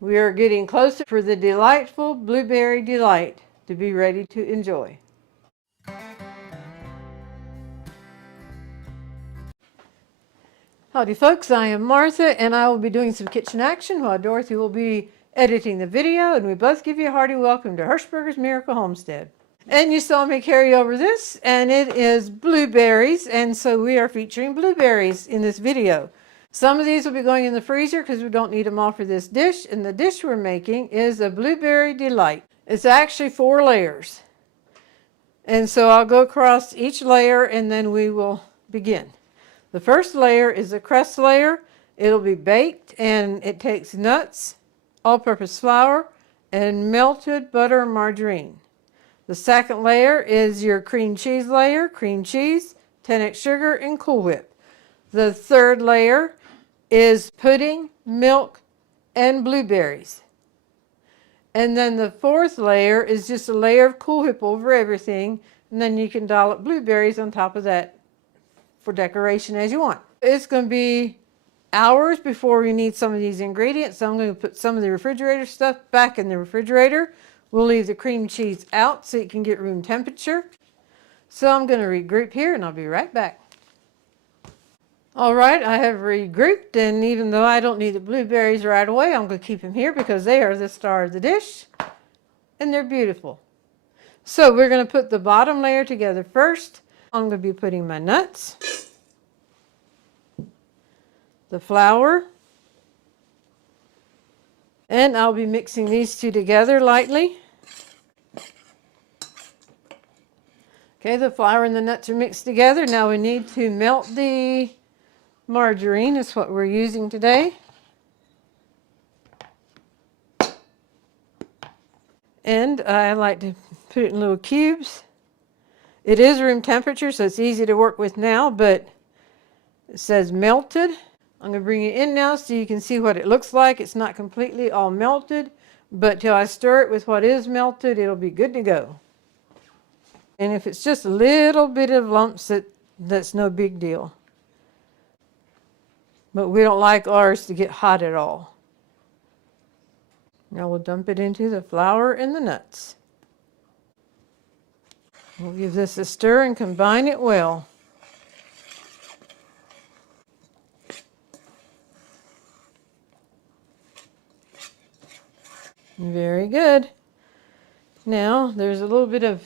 We are getting closer for the delightful blueberry delight to be ready to enjoy. Howdy folks, I am Martha and I will be doing some kitchen action while Dorothy will be editing the video, and we both give you a hearty welcome to Hirschberger's Miracle Homestead. And you saw me carry over this, and it is blueberries, and so we are featuring blueberries in this video. Some of these will be going in the freezer because we don't need them all for this dish, and the dish we're making is a blueberry delight. It's actually 4 layers. And so I'll go across each layer and then we will begin. The first layer is a crust layer. It'll be baked, and it takes nuts, all-purpose flour, and melted butter and margarine. The second layer is your cream cheese layer, cream cheese, 10x sugar, and Cool Whip. The third layer is pudding, milk, and blueberries. And then the fourth layer is just a layer of Cool Whip over everything, and then you can dollop blueberries on top of that for decoration as you want. It's going to be hours before we need some of these ingredients, so I'm going to put some of the refrigerator stuff back in the refrigerator. We'll leave the cream cheese out so it can get room temperature. So I'm going to regroup here and I'll be right back. All right, I have regrouped, and even though I don't need the blueberries right away, I'm going to keep them here because they are the star of the dish and they're beautiful. So we're going to put the bottom layer together first. I'm going to be putting my nuts, the flour, and I'll be mixing these two together lightly. Okay, the flour and the nuts are mixed together. Now we need to melt the margarine, is what we're using today. And I like to put it in little cubes. It is room temperature, so it's easy to work with now, but it says melted. I'm going to bring it in now so you can see what it looks like. It's not completely all melted, but till I stir it with what is melted, it'll be good to go. And if it's just a little bit of lumps, that's no big deal. But we don't like ours to get hot at all. Now we'll dump it into the flour and the nuts. We'll give this a stir and combine it well. Very good. Now there's a little bit of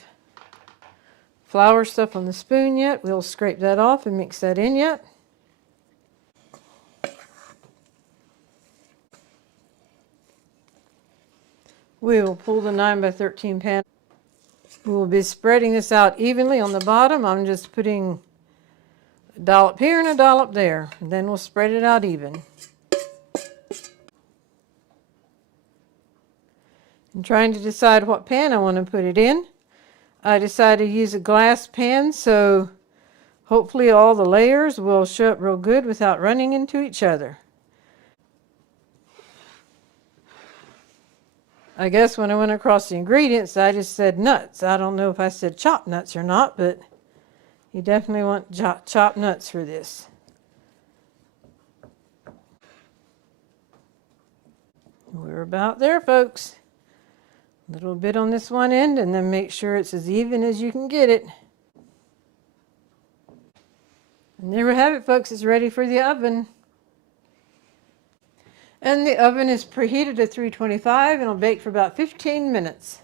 flour stuff on the spoon yet. We'll scrape that off and mix that in yet. We will pull the 9x13 pan. We will be spreading this out evenly on the bottom. I'm just putting a dollop here and a dollop there, and then we'll spread it out even. I'm trying to decide what pan I want to put it in. I decided to use a glass pan, so hopefully all the layers will show up real good without running into each other. I guess when I went across the ingredients, I just said nuts. I don't know if I said chopped nuts or not, but you definitely want chopped nuts for this. We're about there, folks. A little bit on this one end, and then make sure it's as even as you can get it. And there we have it, folks. It's ready for the oven. And the oven is preheated to 325 and it'll bake for about 15 minutes.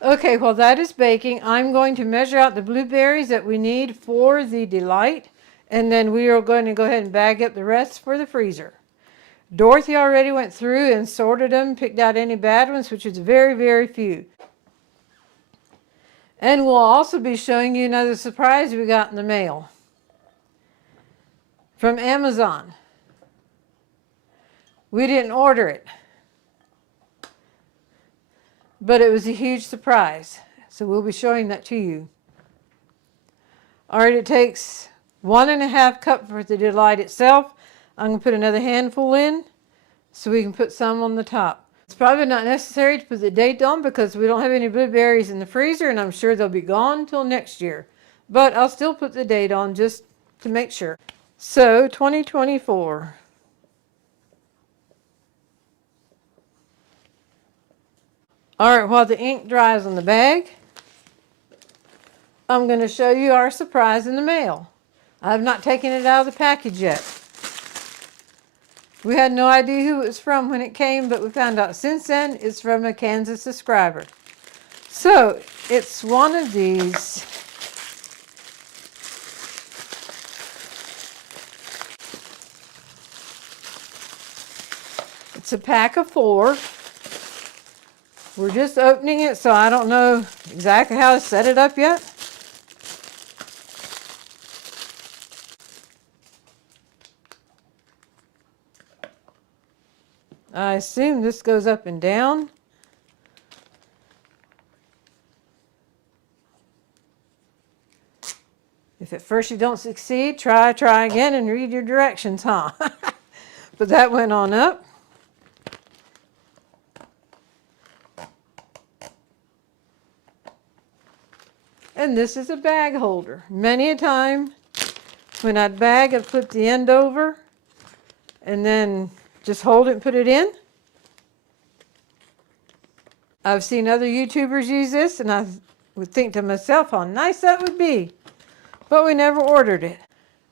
Okay, while that is baking, I'm going to measure out the blueberries that we need for the delight, and then we are going to go ahead and bag up the rest for the freezer. Dorothy already went through and sorted them, picked out any bad ones, which is very, very few. And we'll also be showing you another surprise we got in the mail from Amazon. We didn't order it, but it was a huge surprise. So we'll be showing that to you. All right, it takes 1.5 cups for the delight itself. I'm going to put another handful in so we can put some on the top. It's probably not necessary to put the date on because we don't have any blueberries in the freezer, and I'm sure they'll be gone till next year. But I'll still put the date on just to make sure. So 2024. All right, while the ink dries on the bag, I'm going to show you our surprise in the mail. I have not taken it out of the package yet. We had no idea who it was from when it came, but we found out since then it's from a Kansas subscriber. So it's one of these it's a pack of 4. We're just opening it, so I don't know exactly how to set it up yet. I assume this goes up and down. If at first you don't succeed, try again and read your directions, huh? But that went on up. And this is a bag holder. Many a time when I'd bag, I'd flip the end over and then just hold it and put it in. I've seen other YouTubers use this and I would think to myself how nice that would be. But we never ordered it.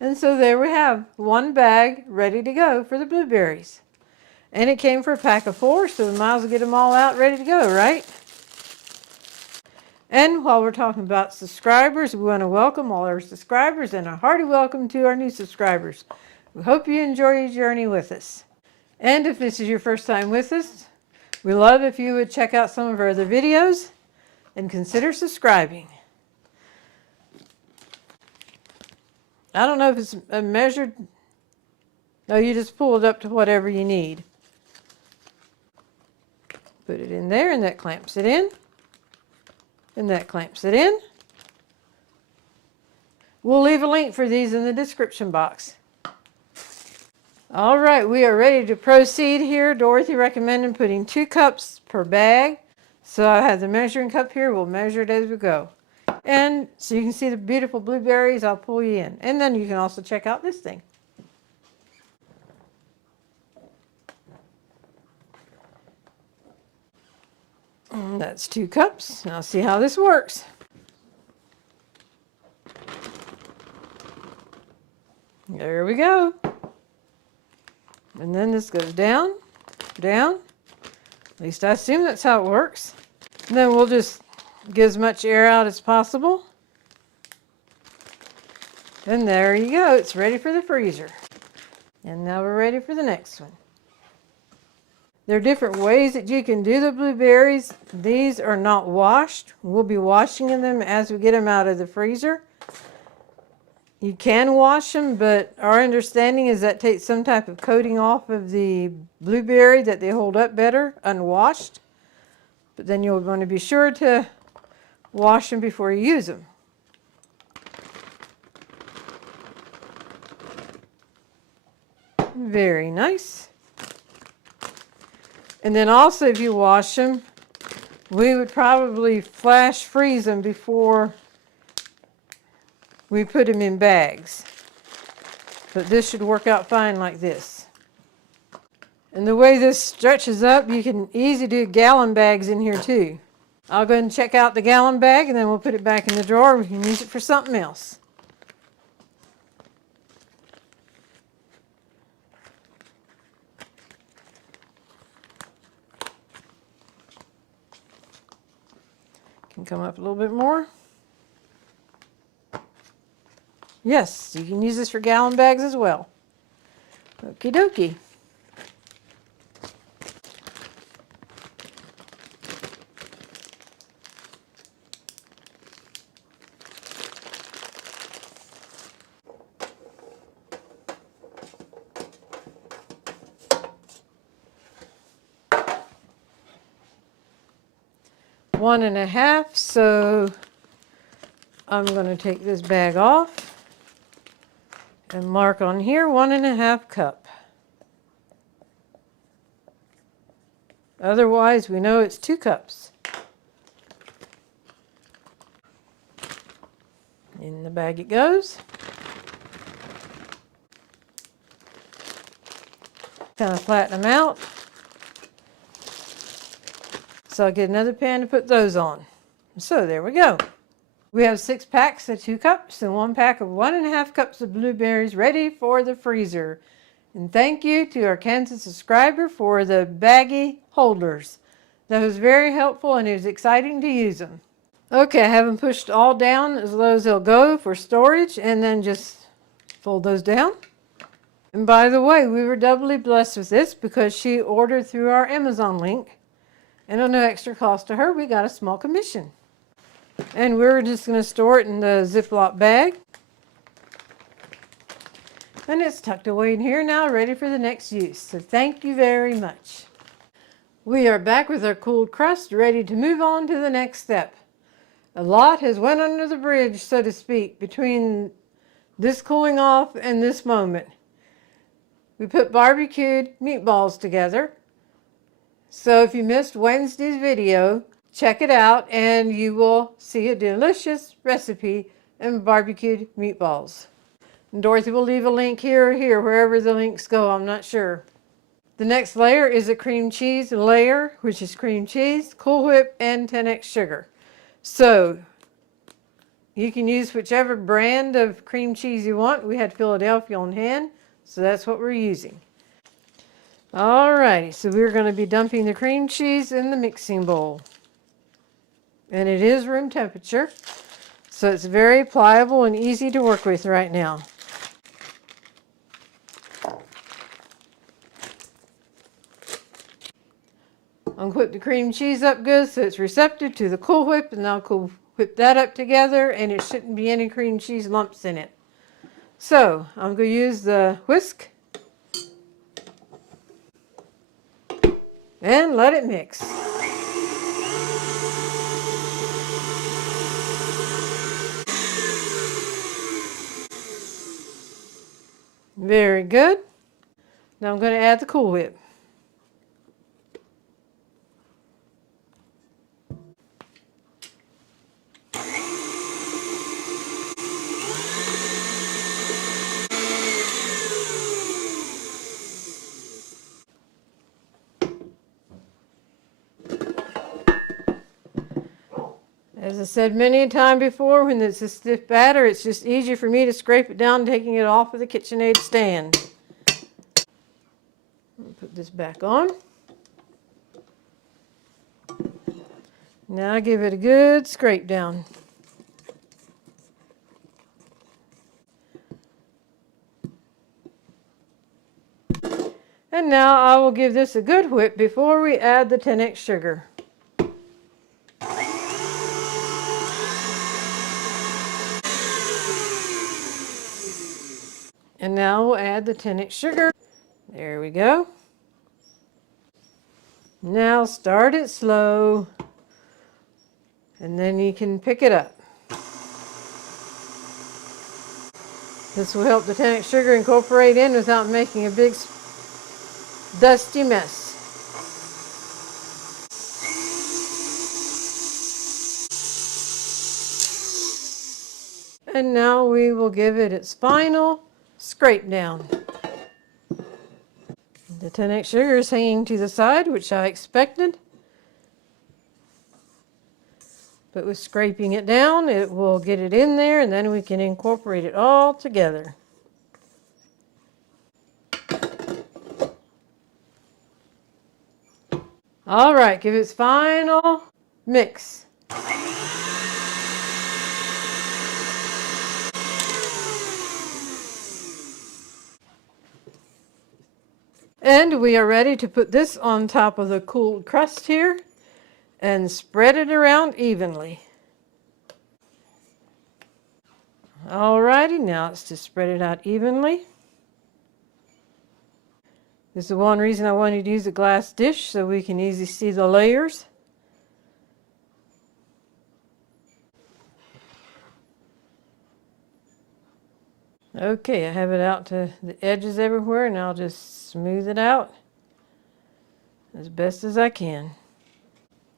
And so there we have one bag ready to go for the blueberries. And it came for a pack of 4, so we might as well get them all out ready to go, right? And while we're talking about subscribers, we want to welcome all our subscribers and a hearty welcome to our new subscribers. We hope you enjoy your journey with us. And if this is your first time with us, we love if you would check out some of our other videos and consider subscribing. I don't know if it's a measured. No, you just pull it up to whatever you need. Put it in there and that clamps it in. And that clamps it in. We'll leave a link for these in the description box. All right, we are ready to proceed here. Dorothy recommended putting 2 cups per bag. So I have the measuring cup here. We'll measure it as we go. And so you can see the beautiful blueberries. I'll pull you in. And then you can also check out this thing. And that's 2 cups. Now see how this works. There we go. And then this goes down, down. At least I assume that's how it works. And then we'll just get as much air out as possible. And there you go. It's ready for the freezer. And now we're ready for the next one. There are different ways that you can do the blueberries. These are not washed. We'll be washing them as we get them out of the freezer. You can wash them, but our understanding is that takes some type of coating off of the blueberry that they hold up better, unwashed. But then you'll want to be sure to wash them before you use them. Very nice. And then also if you wash them, we would probably flash freeze them before we put them in bags. But this should work out fine like this. And the way this stretches up, you can easily do gallon bags in here too. I'll go ahead and check out the gallon bag and then we'll put it back in the drawer. We can use it for something else. Can come up a little bit more. Yes, you can use this for gallon bags as well. Okie dokie. One and a half, so I'm going to take this bag off and mark on here 1.5 cup. Otherwise, we know it's 2 cups. In the bag it goes. Kind of flatten them out. So I'll get another pan to put those on. So there we go. We have 6 packs of 2 cups and 1 pack of 1.5 cups of blueberries ready for the freezer. And thank you to our Kansas subscriber for the baggy holders. That was very helpful and it was exciting to use them. Okay, I have them pushed all down as low as they'll go for storage, and then just fold those down. And by the way, we were doubly blessed with this because she ordered through our Amazon link. And at no extra cost to her, we got a small commission. And we're just going to store it in the Ziploc bag. And it's tucked away in here now, ready for the next use. So thank you very much. We are back with our cooled crust, ready to move on to the next step. A lot has went under the bridge, so to speak, between this cooling off and this moment. We put barbecued meatballs together. So if you missed Wednesday's video, check it out and you will see a delicious recipe of barbecued meatballs. And Dorothy will leave a link here or here, wherever the links go, I'm not sure. The next layer is a cream cheese layer, which is cream cheese, Cool Whip, and 10x sugar. So you can use whichever brand of cream cheese you want. We had Philadelphia on hand, so that's what we're using. Alrighty, so we're going to be dumping the cream cheese in the mixing bowl. And it is room temperature, so it's very pliable and easy to work with right now. I'm going to put the cream cheese up good so it's receptive to the Cool Whip, and I'll Cool Whip that up together, and it shouldn't be any cream cheese lumps in it. So I'm going to use the whisk and let it mix. Very good. Now I'm going to add the Cool Whip. As I said many a time before, when it's a stiff batter, it's just easier for me to scrape it down, taking it off of the KitchenAid stand. Put this back on. Now give it a good scrape down. And now I will give this a good whip before we add the 10x sugar. And now we'll add the 10x sugar. There we go. Now start it slow, and then you can pick it up. This will help the 10x sugar incorporate in without making a big dusty mess. And now we will give it its final scrape down. The 10x sugar is hanging to the side, which I expected. But with scraping it down, it will get it in there, and then we can incorporate it all together. All right, give it its final mix. And we are ready to put this on top of the cooled crust here and spread it around evenly. Alrighty, now it's to spread it out evenly. This is one reason I wanted to use a glass dish so we can easily see the layers. Okay, I have it out to the edges everywhere, and I'll just smooth it out as best as I can.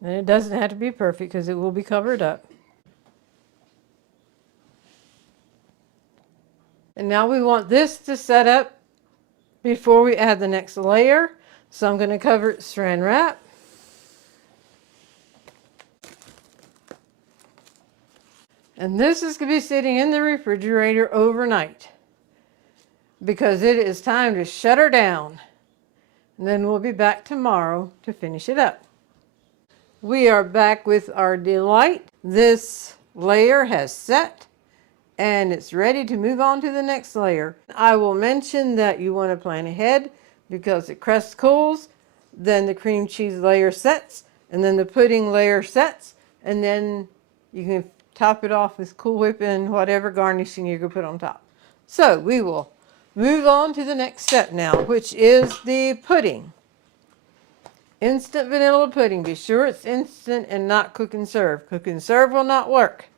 And it doesn't have to be perfect because it will be covered up. And now we want this to set up before we add the next layer. So I'm going to cover it saran wrap. And this is going to be sitting in the refrigerator overnight because it is time to shut her down. And then we'll be back tomorrow to finish it up. We are back with our delight. This layer has set and it's ready to move on to the next layer. I will mention that you want to plan ahead because the crust cools, then the cream cheese layer sets, and then the pudding layer sets, and then you can top it off with Cool Whip and whatever garnishing you can put on top. So we will move on to the next step now, which is the pudding. Instant vanilla pudding. Be sure it's instant and not cook and serve. Cook and serve will not work.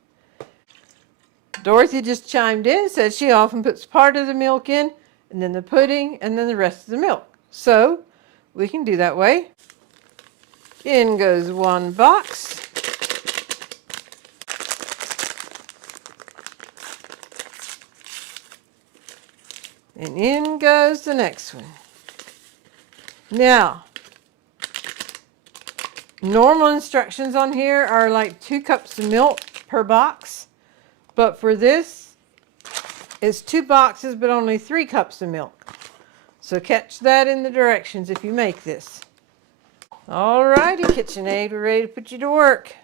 Dorothy just chimed in, said she often puts part of the milk in, and then the pudding, and then the rest of the milk. So we can do that way. In goes one box. And in goes the next one. Now, normal instructions on here are like 2 cups of milk per box. But for this, it's 2 boxes, but only 3 cups of milk. So catch that in the directions if you make this. Alrighty, KitchenAid, we're ready to put you to work.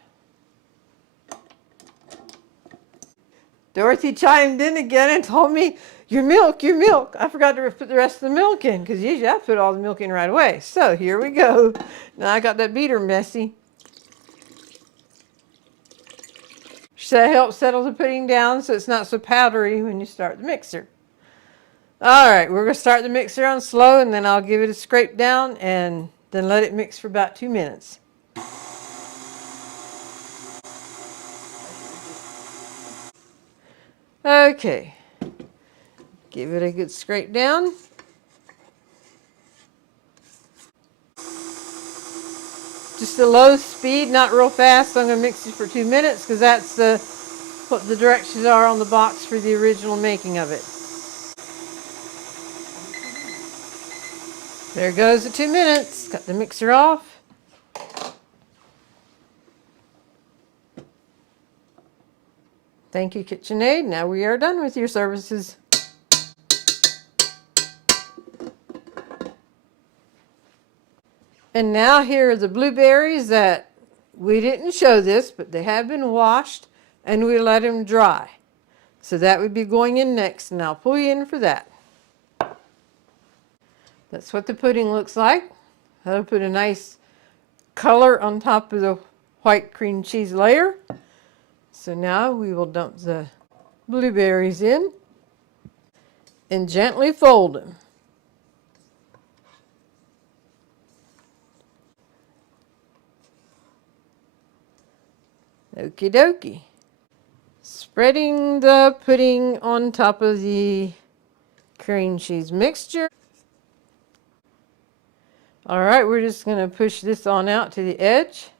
Dorothy chimed in again and told me, your milk, your milk. I forgot to put the rest of the milk in because usually I put all the milk in right away. So here we go. Now I got that beater messy. So that helps settle the pudding down so it's not so powdery when you start the mixer. All right, we're going to start the mixer on slow and then I'll give it a scrape down and then let it mix for about 2 minutes. Okay, give it a good scrape down. Just a low speed, not real fast. So I'm going to mix it for 2 minutes because that's what the directions are on the box for the original making of it. There goes the 2 minutes. Cut the mixer off. Thank you, KitchenAid. Now we are done with your services. And now here are the blueberries that we didn't show this, but they have been washed and we let them dry. So that would be going in next, and I'll pull you in for that. That's what the pudding looks like. I'll put a nice color on top of the white cream cheese layer. So now we will dump the blueberries in and gently fold them. Okie dokie. Spreading the pudding on top of the cream cheese mixture. All right, we're just going to push this on out to the edge.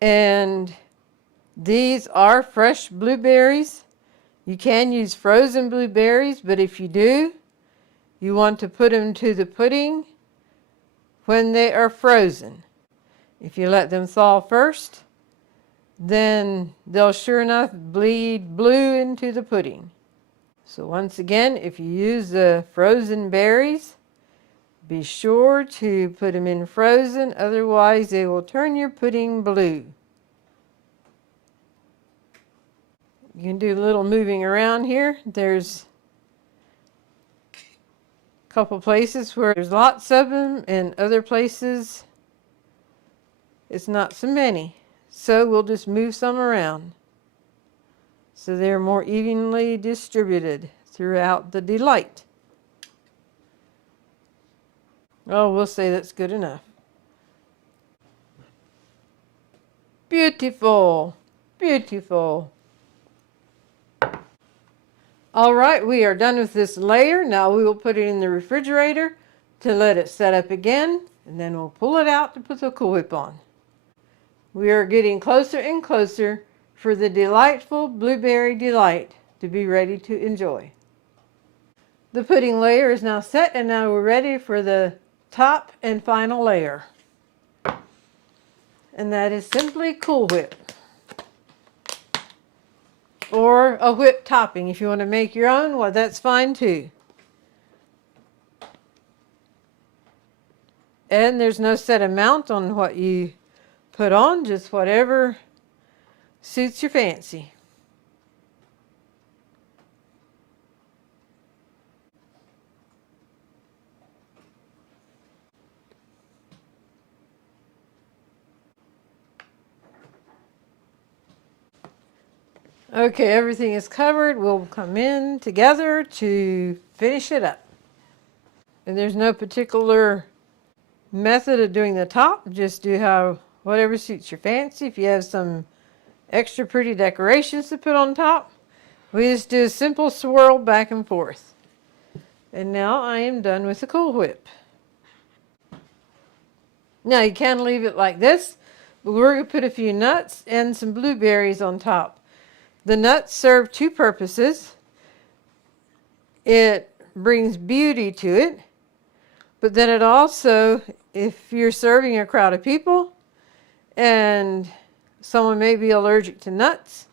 And these are fresh blueberries. You can use frozen blueberries, but if you do, you want to put them to the pudding when they are frozen. If you let them thaw first, then they'll sure enough bleed blue into the pudding. So once again, if you use the frozen berries, be sure to put them in frozen, otherwise they will turn your pudding blue. You can do a little moving around here. There's a couple places where there's lots of them, and other places it's not so many. So we'll just move some around so they're more evenly distributed throughout the delight. Oh, we'll say that's good enough. Beautiful, beautiful. All right, we are done with this layer. Now we will put it in the refrigerator to let it set up again, and then we'll pull it out to put the Cool Whip on. We are getting closer and closer for the delightful blueberry delight to be ready to enjoy. The pudding layer is now set, and now we're ready for the top and final layer. And that is simply Cool Whip. or a whipped topping. If you want to make your own, well, that's fine too. And there's no set amount on what you put on, just whatever suits your fancy. Okay, everything is covered. We'll come in together to finish it up. And there's no particular method of doing the top. Just do how whatever suits your fancy. If you have some extra pretty decorations to put on top, we just do a simple swirl back and forth. And now I am done with the Cool Whip. Now you can leave it like this, but we're going to put a few nuts and some blueberries on top. The nuts serve two purposes. It brings beauty to it, but then it also, if you're serving a crowd of people and someone may be allergic to nuts,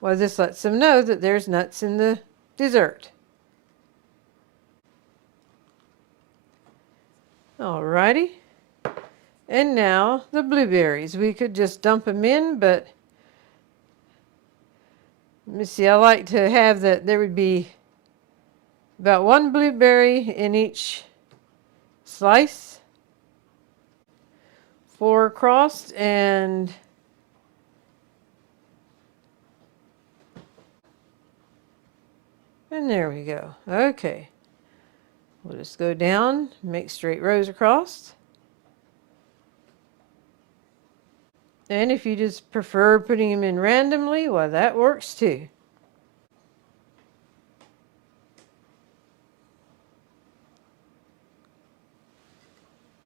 well, this lets them know that there's nuts in the dessert. Alrighty. And now the blueberries. We could just dump them in, but let me see, I like to have that there would be about one blueberry in each slice for crust, and there we go. Okay. We'll just go down, make straight rows across. And if you just prefer putting them in randomly, well, that works too.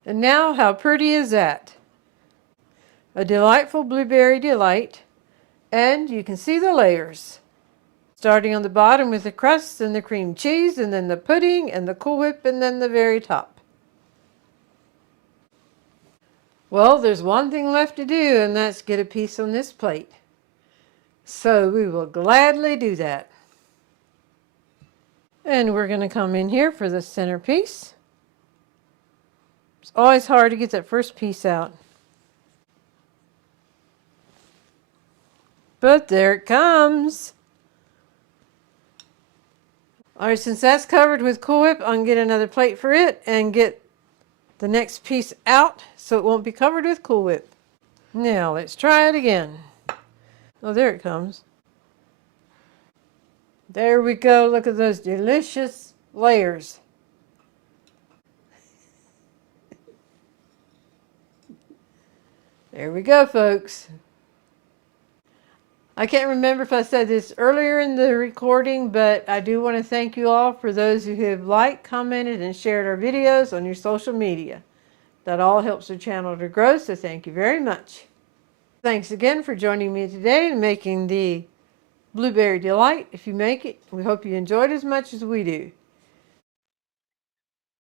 And now, how pretty is that? A delightful blueberry delight. And you can see the layers. Starting on the bottom with the crust and the cream cheese, and then the pudding and the Cool Whip, and then the very top. Well, there's one thing left to do, and that's get a piece on this plate. So we will gladly do that. And we're going to come in here for the centerpiece. It's always hard to get that first piece out. But there it comes. All right, since that's covered with Cool Whip, I'm going to get another plate for it and get the next piece out so it won't be covered with Cool Whip. Now let's try it again. Oh, there it comes. There we go. Look at those delicious layers. There we go, folks. I can't remember if I said this earlier in the recording, but I do want to thank you all for those who have liked, commented, and shared our videos on your social media. That all helps our channel to grow, so thank you very much. Thanks again for joining me today and making the Blueberry Delight. If you make it, we hope you enjoyed as much as we do.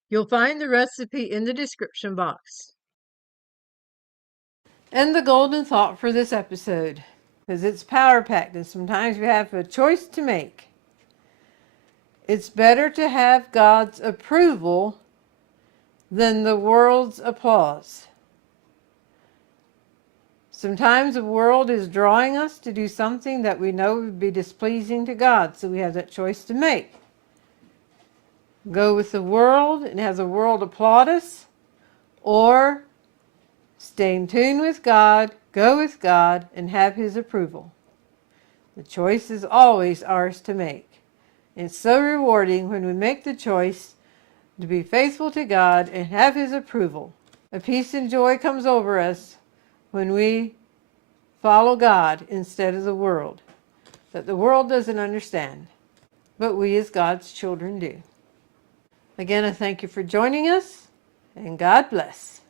You'll find the recipe in the description box. And the golden thought for this episode, because it's power-packed and sometimes we have a choice to make. It's better to have God's approval than the world's applause. Sometimes the world is drawing us to do something that we know would be displeasing to God, so we have that choice to make. Go with the world and have the world applaud us, or stay in tune with God, go with God, and have His approval. The choice is always ours to make. It's so rewarding when we make the choice to be faithful to God and have His approval. A peace and joy comes over us when we follow God instead of the world, that the world doesn't understand, but we as God's children do. Again, I thank you for joining us, and God bless.